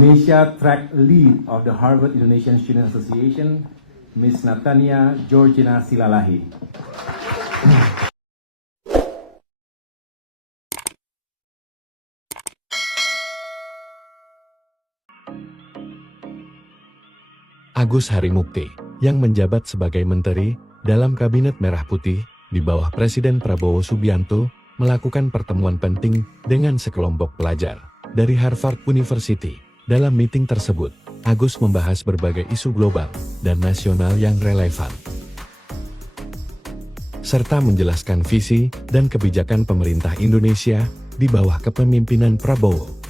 Indonesia track lead of the Harvard Indonesian Student Association, Ms. Natania Georgina Silalahi. Agus Harimukti, yang menjabat sebagai Menteri dalam Kabinet Merah Putih di bawah Presiden Prabowo Subianto, melakukan pertemuan penting dengan sekelompok pelajar dari Harvard University. Dalam meeting tersebut, Agus membahas berbagai isu global dan nasional yang relevan, serta menjelaskan visi dan kebijakan pemerintah Indonesia di bawah kepemimpinan Prabowo.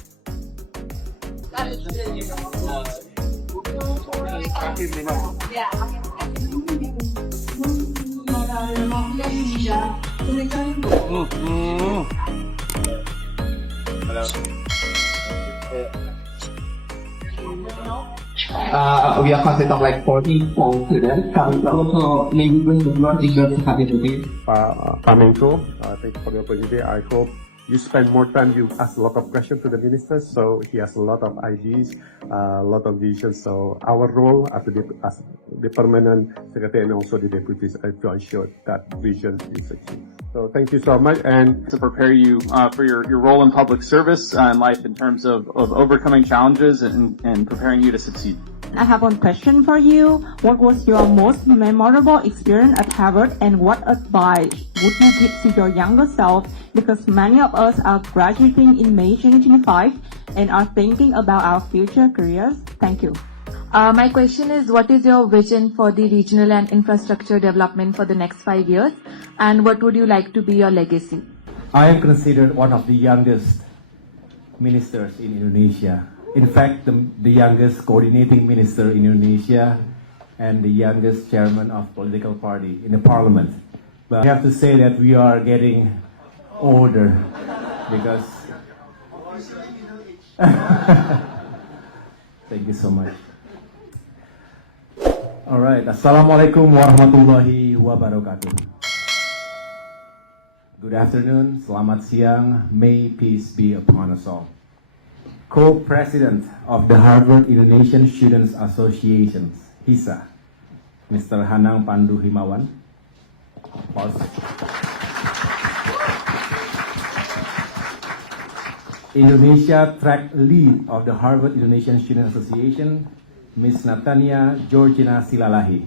We are consist of like 44 students coming from also linguist university. Pak Menko, thank you for the opportunity. I hope you spend more time, you ask a lot of questions to the minister, so he has a lot of ideas, a lot of visions. So our role as the permanent secretary and also the deputies to ensure that vision is achieved. So thank you so much, and to prepare you for your role in public service in life in terms of overcoming challenges and preparing you to succeed. I have one question for you. What was your most memorable experience at Harvard, and what advice would you give to your younger self? Because many of us are graduating in May 2025 and are thinking about our future careers. Thank you. My question is, what is your vision for the regional and infrastructure development for the next 5 years, and what would you like to be your legacy? I am considered one of the youngest ministers in Indonesia. In fact, the youngest coordinating minister in Indonesia and the youngest chairman of political party in the parliament. But I have to say that we are getting older because thank you so much. All right, Assalamualaikum warahmatullahi wabarakatuh. Good afternoon, selamat siang, may peace be upon us all. Co-President of the Harvard Indonesian Students Association, HISA, Mr. Hanang Pandu Himawan. Indonesia track lead of the Harvard Indonesian Student Association, Ms. Natania Georgina Silalahi.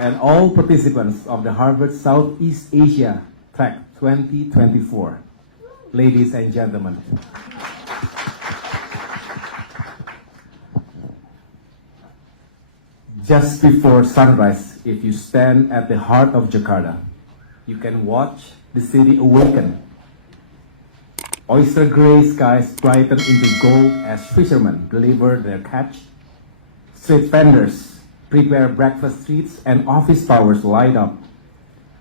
And all participants of the Harvard Southeast Asia Track 2024. Ladies and gentlemen. Just before sunrise, if you stand at the heart of Jakarta, you can watch the city awaken. Oyster gray skies brighten into gold as fishermen deliver their catch. Street vendors prepare breakfast treats and office towers light up,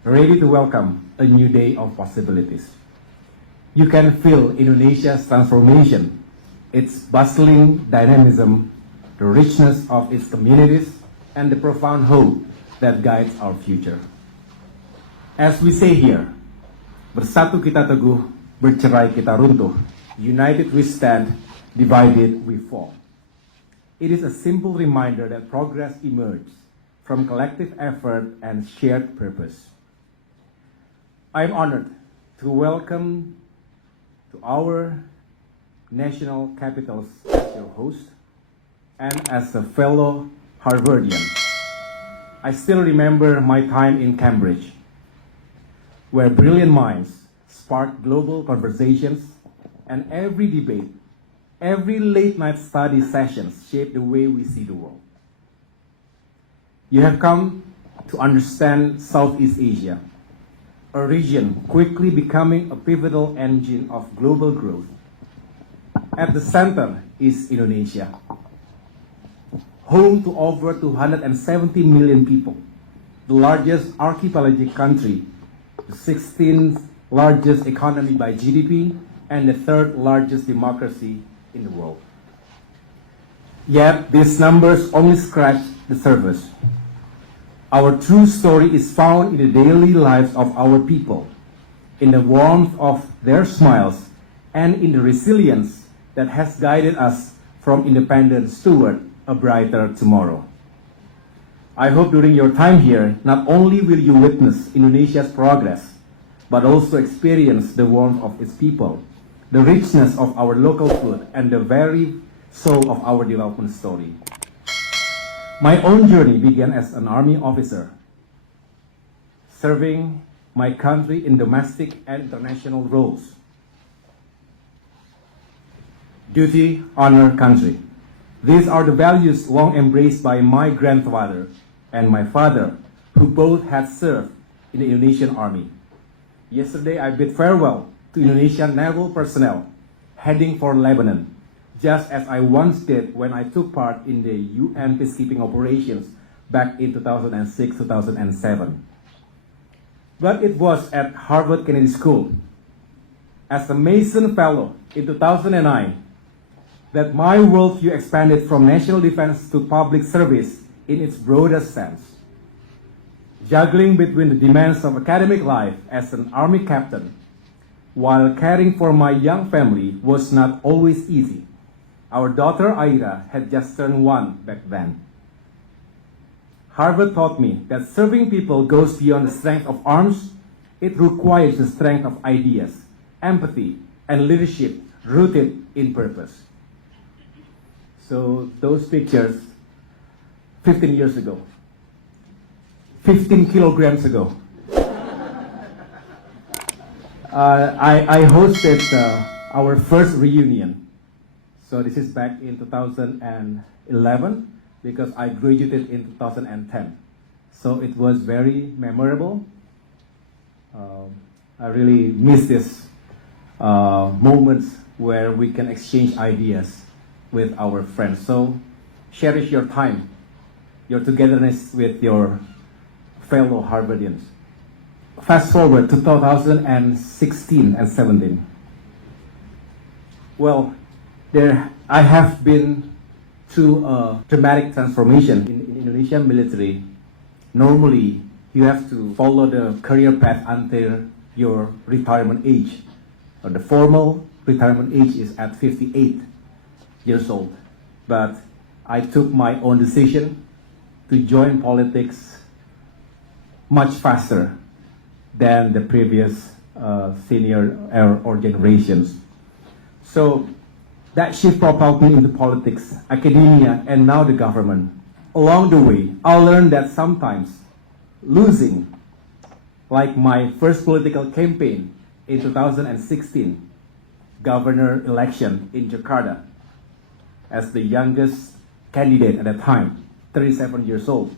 ready to welcome a new day of possibilities. You can feel Indonesia's transformation, its bustling dynamism, the richness of its communities, and the profound hope that guides our future. As we say here, bersatu kita teguh, bercerai kita runtuh, united we stand, divided we fall. It is a simple reminder that progress emerges from collective effort and shared purpose. I am honored to welcome to our national capitals as your host and as a fellow Harvardian. I still remember my time in Cambridge, where brilliant minds sparked global conversations, and every debate, every late-night study sessions shaped the way we see the world. You have come to understand Southeast Asia, a region quickly becoming a pivotal engine of global growth. At the center is Indonesia, home to over 270 million people, the largest archipelagic country, the 16th largest economy by GDP, and the third largest democracy in the world. Yet these numbers only scratch the surface. Our true story is found in the daily lives of our people, in the warmth of their smiles and in the resilience that has guided us from independence toward a brighter tomorrow. I hope during your time here, not only will you witness Indonesia's progress, but also experience the warmth of its people, the richness of our local food, and the very soul of our development story. My own journey began as an army officer, serving my country in domestic and international roles. Duty, honor, country. These are the values long embraced by my grandfather and my father, who both had served in the Indonesian Army. Yesterday, I bid farewell to Indonesian naval personnel heading for Lebanon, just as I once did when I took part in the UN peacekeeping operations back in 2006-2007. But it was at Harvard Kennedy School, as a Mason Fellow in 2009, that my worldview expanded from national defense to public service in its broadest sense. Juggling between the demands of academic life as an Army captain while caring for my young family was not always easy. Our daughter Aira had just turned 1 back then. Harvard taught me that serving people goes beyond the strength of arms. It requires the strength of ideas, empathy, and leadership rooted in purpose. So those pictures, 15 years ago, 15 kilograms ago, I hosted our first reunion. So this is back in 2011, because I graduated in 2010. So it was very memorable. I really miss this moments where we can exchange ideas with our friends. So cherish your time, your togetherness with your fellow Harvardians. Fast forward to 2016 and 17. Well, I have been through a dramatic transformation in Indonesian military. Normally, you have to follow the career path until your retirement age. The formal retirement age is at 58 years old. But I took my own decision to join politics much faster than the previous senior or generations. So that shift propelled me into politics, academia, and now the government. Along the way, I learned that sometimes losing, like my first political campaign in 2016, governor election in Jakarta, as the youngest candidate at the time, 37 years old.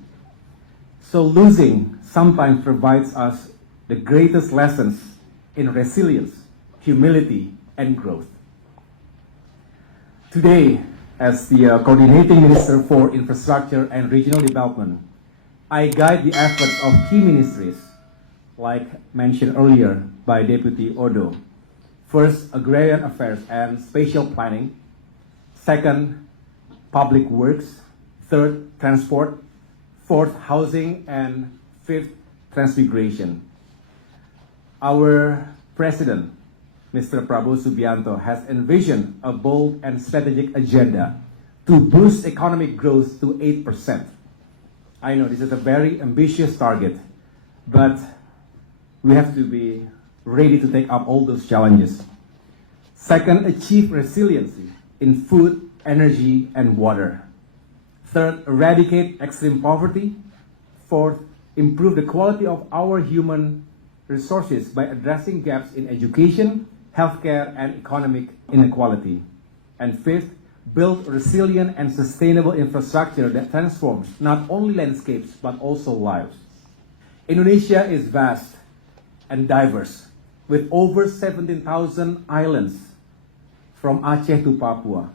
So losing sometimes provides us the greatest lessons in resilience, humility, and growth. Today, as the Coordinating Minister for Infrastructure and Regional Development, I guide the efforts of key ministries, like mentioned earlier by Deputy Odo. First, Agrarian Affairs and Spatial Planning. Second, Public Works. Third, Transport. Fourth, Housing. And fifth, Transmigration. Our President, Mr. Prabowo Subianto, has envisioned a bold and strategic agenda to boost economic growth to 8%. I know this is a very ambitious target, but we have to be ready to take up all those challenges. Second, achieve resiliency in food, energy, and water. Third, eradicate extreme poverty. Fourth, improve the quality of our human resources by addressing gaps in education, healthcare, and economic inequality. And fifth, build resilient and sustainable infrastructure that transforms not only landscapes but also lives. Indonesia is vast and diverse, with over 17,000 islands from Aceh to Papua.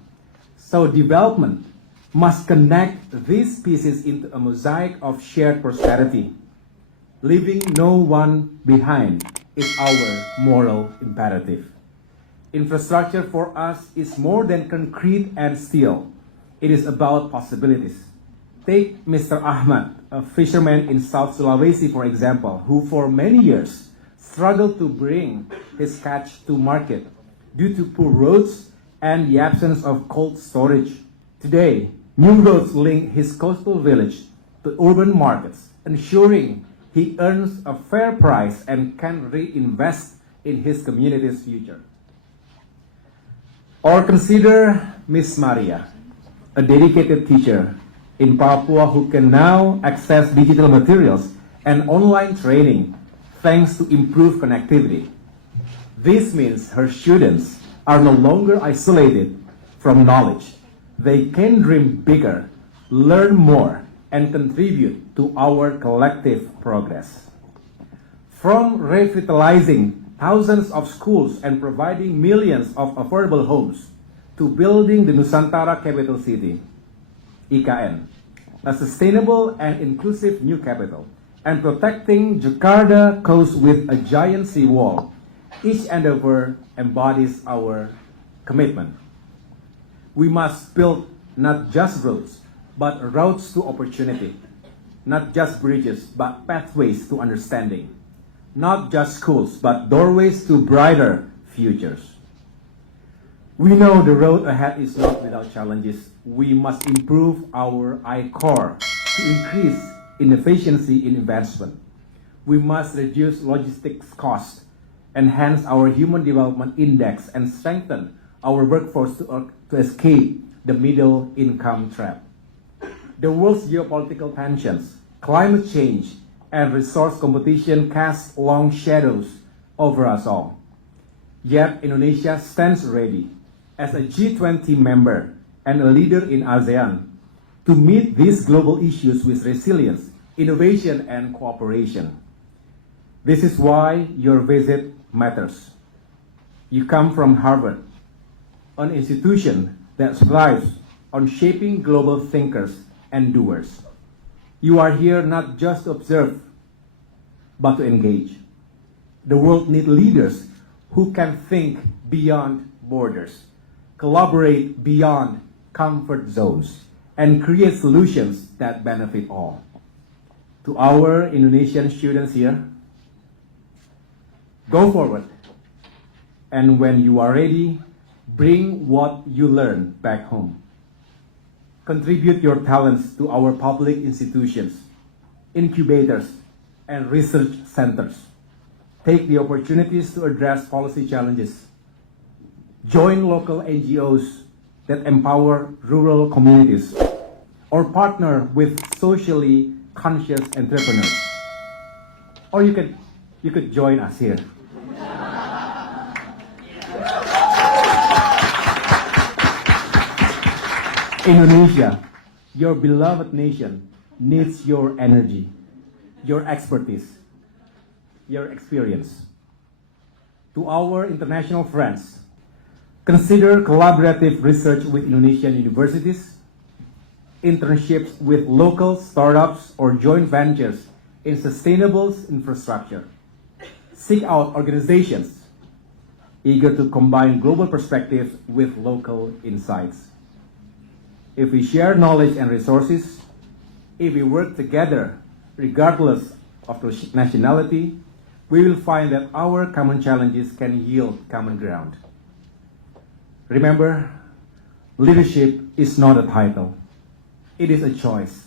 So development must connect these pieces into a mosaic of shared prosperity. Leaving no one behind is our moral imperative. Infrastructure for us is more than concrete and steel. It is about possibilities. Take Mr. Ahmad, a fisherman in South Sulawesi, for example, who for many years struggled to bring his catch to market due to poor roads and the absence of cold storage. Today, new roads link his coastal village to urban markets, ensuring he earns a fair price and can reinvest in his community's future. Or consider Miss Maria, a dedicated teacher in Papua who can now access digital materials and online training thanks to improved connectivity. This means her students are no longer isolated from knowledge. They can dream bigger, learn more, and contribute to our collective progress. From revitalizing thousands of schools and providing millions of affordable homes to building the Nusantara capital city, IKN, a sustainable and inclusive new capital, and protecting Jakarta coast with a giant seawall, each endeavor embodies our commitment. We must build not just roads, but roads to opportunity, not just bridges, but pathways to understanding, not just schools, but doorways to brighter futures. We know the road ahead is not without challenges. We must improve our I-core to increase inefficiency in investment. We must reduce logistics costs, enhance our human development index, and strengthen our workforce to escape the middle income trap. The world's geopolitical tensions, climate change, and resource competition cast long shadows over us all. Yet Indonesia stands ready as a G20 member and a leader in ASEAN to meet these global issues with resilience, innovation, and cooperation. This is why your visit matters. You come from Harvard, an institution that thrives on shaping global thinkers and doers. You are here not just to observe, but to engage. The world needs leaders who can think beyond borders, collaborate beyond comfort zones, and create solutions that benefit all. To our Indonesian students here, go forward. And when you are ready, bring what you learned back home. Contribute your talents to our public institutions, incubators, and research centers. Take the opportunities to address policy challenges. Join local NGOs that empower rural communities, or partner with socially conscious entrepreneurs. Or you could join us here. Indonesia, your beloved nation, needs your energy, your expertise, your experience. To our international friends, consider collaborative research with Indonesian universities, internships with local startups, or joint ventures in sustainable infrastructure. Seek out organizations eager to combine global perspectives with local insights. If we share knowledge and resources, if we work together, regardless of nationality, we will find that our common challenges can yield common ground. Remember, leadership is not a title. It is a choice.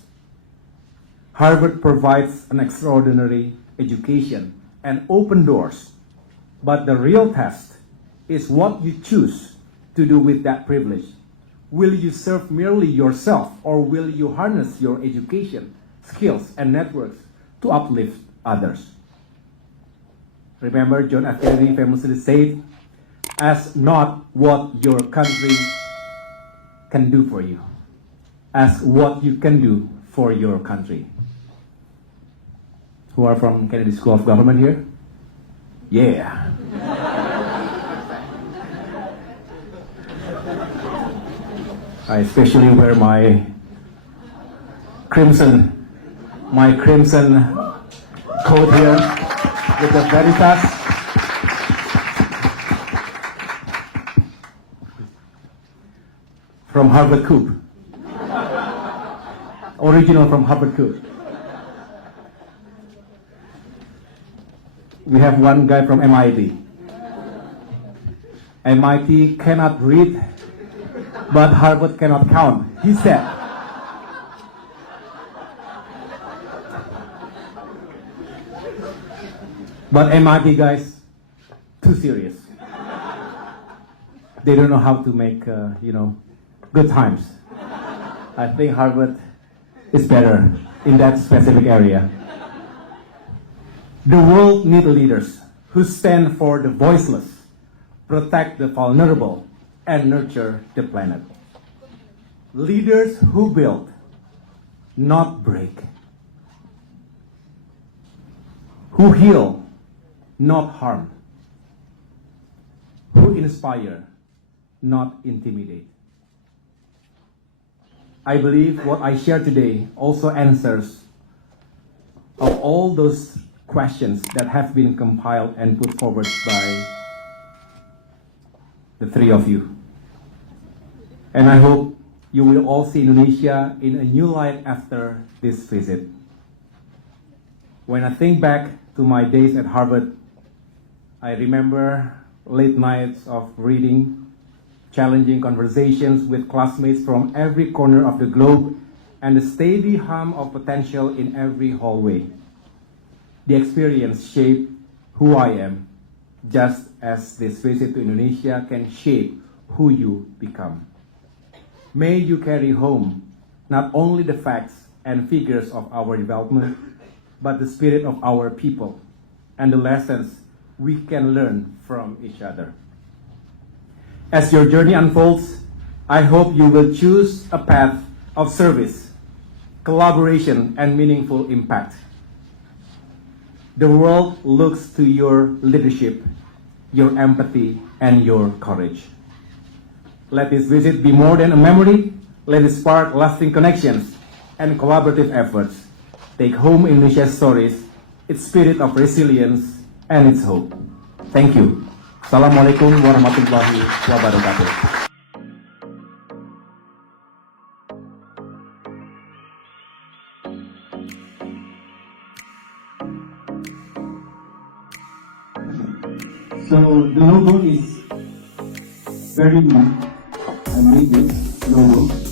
Harvard provides an extraordinary education and open doors, but the real test is what you choose to do with that privilege. Will you serve merely yourself, or will you harness your education, skills, and networks to uplift others? Remember, John F. Kennedy famously said, ask not what your country can do for you. Ask what you can do for your country. Who are from Kennedy School of Government here? Yeah. I especially wear my crimson coat here with the Veritas. From Harvard Coop. Original from Harvard Coop. We have one guy from MIT. MIT cannot read, but Harvard cannot count, he said. But MIT guys, too serious. They don't know how to make, good times. I think Harvard is better in that specific area. The world needs leaders who stand for the voiceless, protect the vulnerable, and nurture the planet. Leaders who build, not break. Who heal, not harm. Who inspire, not intimidate. I believe what I share today also answers of all those questions that have been compiled and put forward by the three of you. And I hope you will all see Indonesia in a new light after this visit. When I think back to my days at Harvard, I remember late nights of reading, challenging conversations with classmates from every corner of the globe, and the steady hum of potential in every hallway. The experience shaped who I am, just as this visit to Indonesia can shape who you become. May you carry home not only the facts and figures of our development, but the spirit of our people and the lessons we can learn from each other. As your journey unfolds, I hope you will choose a path of service, collaboration, and meaningful impact. The world looks to your leadership, your empathy, and your courage. Let this visit be more than a memory. Let it spark lasting connections and collaborative efforts. Take home Indonesia's stories, its spirit of resilience, and its hope. Thank you. Assalamualaikum warahmatullahi wabarakatuh. So the logo is very new. I made this logo.